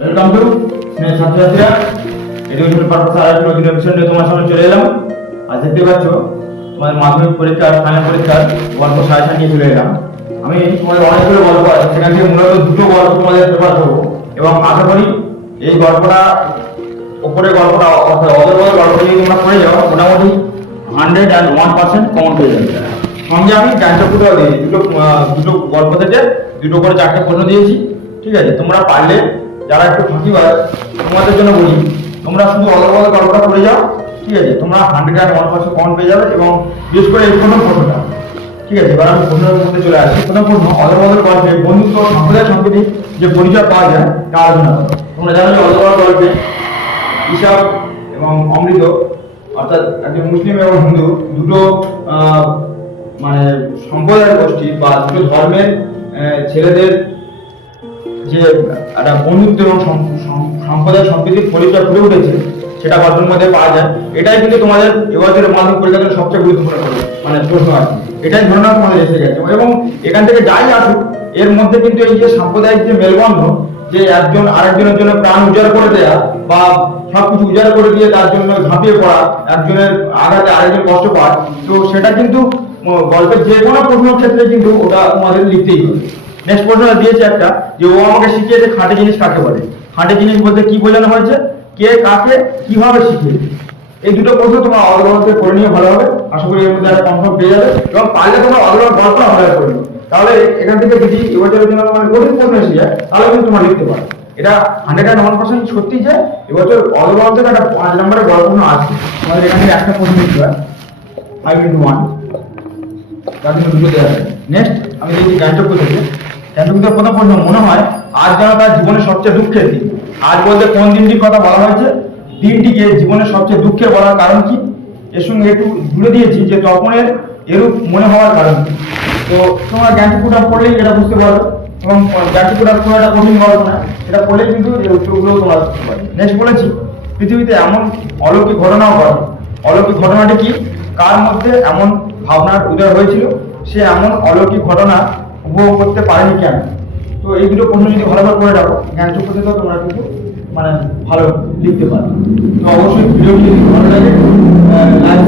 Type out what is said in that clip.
Welcome to স্নেহ ছাত্রছাত্রীরা education আর নতুন এপিসোড নিয়ে তোমার সামনে চলে এলাম। আজ দেখতে পাচ্ছ, তোমাদের মাধ্যমিক পরীক্ষার ফাইনাল পরীক্ষার গল্প সাজা নিয়ে চলে এলাম। আমি তোমাদের অনেকগুলো গল্প আছে, সেখান থেকে মূলত দুটো গল্প তোমাদের পেপার দেবো এবং আশা করি এই গল্পটা উপরে গল্পটা, অর্থাৎ অদর বদল গল্প যদি তোমরা পড়ে যাও, মোটামুটি hundred and one percent common পেয়ে যাবে। সঙ্গে আমি গানচকুটাও দিয়েছি দুটো দুটো গল্প থেকে দুটো করে চারটে প্রশ্ন দিয়েছি। ঠিক আছে, তোমরা পারলে যারা একটু ফাঁকিবাজ তোমাদের জন্য বলি, তোমরা শুধু অদর বদল গল্পটা পড়ে যাও, ঠিক আছে? তোমরা hundred and one percent common পেয়ে যাবে এবং বিশেষ করে এই প্রথম প্রশ্নটা ঠিক আছে? এবার আমি প্রশ্নের মধ্যে চলে আসি প্রথম প্রশ্ন অদর বদল গল্পে বন্ধুত্ব সম্প্রদায় সম্প্রীতি যে পরিচয় পাওয়া যায়, তা আলোচনা করো তোমরা জানো যে অদর বদল গল্পে ইসাব এবং অমৃত, অর্থাৎ একজন মুসলিম এবং হিন্দু, দুটো মানে সম্প্রদায়ের গোষ্ঠী বা দুটো ধর্মের ছেলেদের যে একটা বন্ধুত্ব এবং সম- সম- সম্প্রদায় সম্প্রীতির পরিচয় ফুটে উঠেছে সেটা গল্পের মধ্যে পাওয়া যায় এটাই কিন্তু তোমাদের এবছরের মাধ্যমিক পরীক্ষার সবচেয়ে গুরুত্বপূর্ণ প্রশ্ন, মানে প্রশ্ন আছে। এটাই ধারণা তোমাদের এসে গেছে। এবং এখান থেকে যাই আসুক এর মধ্যে কিন্তু এই যে সাম্প্রদায়িক যে মেলবন্ধন যে একজন আরেকজনের জন্য প্রাণ উজাড় করে দেয়া বা সবকিছু উজাড় করে দিয়ে তার জন্য ঝাঁপিয়ে পড়া একজনের আঘাতে আরেকজন কষ্ট পায় তো সেটা কিন্তু গল্পের যে কোনো প্রশ্নের ক্ষেত্রে কিন্তু ওটা তোমাদের লিখতেই হবে। নেক্সট প্রশ্নটা দিয়েছে একটা, যে ও আমাকে শিখিয়েছে খাঁটি জিনিস কাকে বলে? খাঁটি জিনিস বলতে কি বোঝানো হয়েছে? কে, কাকে, কীভাবে শিখিয়েছে? এই দুটো প্রশ্ন তোমরা অগ্রহণকে করে নিয়ে ভালো হবে আশা করি এর মধ্যে একটা কনফার্ম পেয়ে যাবে। এবং পারলে তোমরা অগ্রহণ গল্পটা ভালো করে নিও। তাহলে এখান থেকে যদি এবছরের জন্য মানে কঠিন প্রশ্ন এসে যায়, তাহলে কিন্তু তোমরা লিখতে পারো। এটা হান্ড্রেড অ্যান্ড ওয়ান পার্সেন্ট সত্যি যে এবছর অগ্রহণ থেকে একটা পাঁচ নম্বরের গল্প আছে। তোমাদের এখান থেকে একটা প্রশ্ন দিতে হয় ফাইভ ইন্টু ওয়ান তার জন্য দুটো দেওয়া নেক্সট আমি দেখি জ্ঞানযোগ্য থেকে জ্ঞানযোগ্যতার প্রথম প্রশ্ন মনে হয় আজ যেন তার জীবনের সবচেয়ে দুঃখের দিন। আজ বলতে কোন দিনটির কথা বলা হয়েছে? দিনটিকে জীবনের সবচেয়ে দুঃখের বলার কারণ কি? এর সঙ্গে একটু জুড়ে দিয়েছি যে তপনের এরূপ মনে হওয়ার কারণ কি। তো তোমরা জ্ঞানযোগ্যতা পড়লেই এটা বুঝতে পারবে এবং জ্ঞানযোগ্যতা খুব একটা কঠিন গল্প না এটা পড়লেই কিন্তু এই উত্তরগুলো তোমরা নেক্সট বলেছি, পৃথিবীতে এমন অলৌকিক ঘটনাও ঘটে। অলৌকিক ঘটনাটি কি? কার মধ্যে এমন ভাবনার উদয় হয়েছিল? সে এমন অলৌকিক ঘটনা উপভোগ করতে পারেনি কেন? তো এই দুটো প্রশ্ন যদি ভালোভাবে করে রাখো জ্ঞান চক্ষুতে তোমরা কিন্তু মানে ভালো লিখতে পারো। তো অবশ্যই ভিডিওটি ভালো লাগে লাইক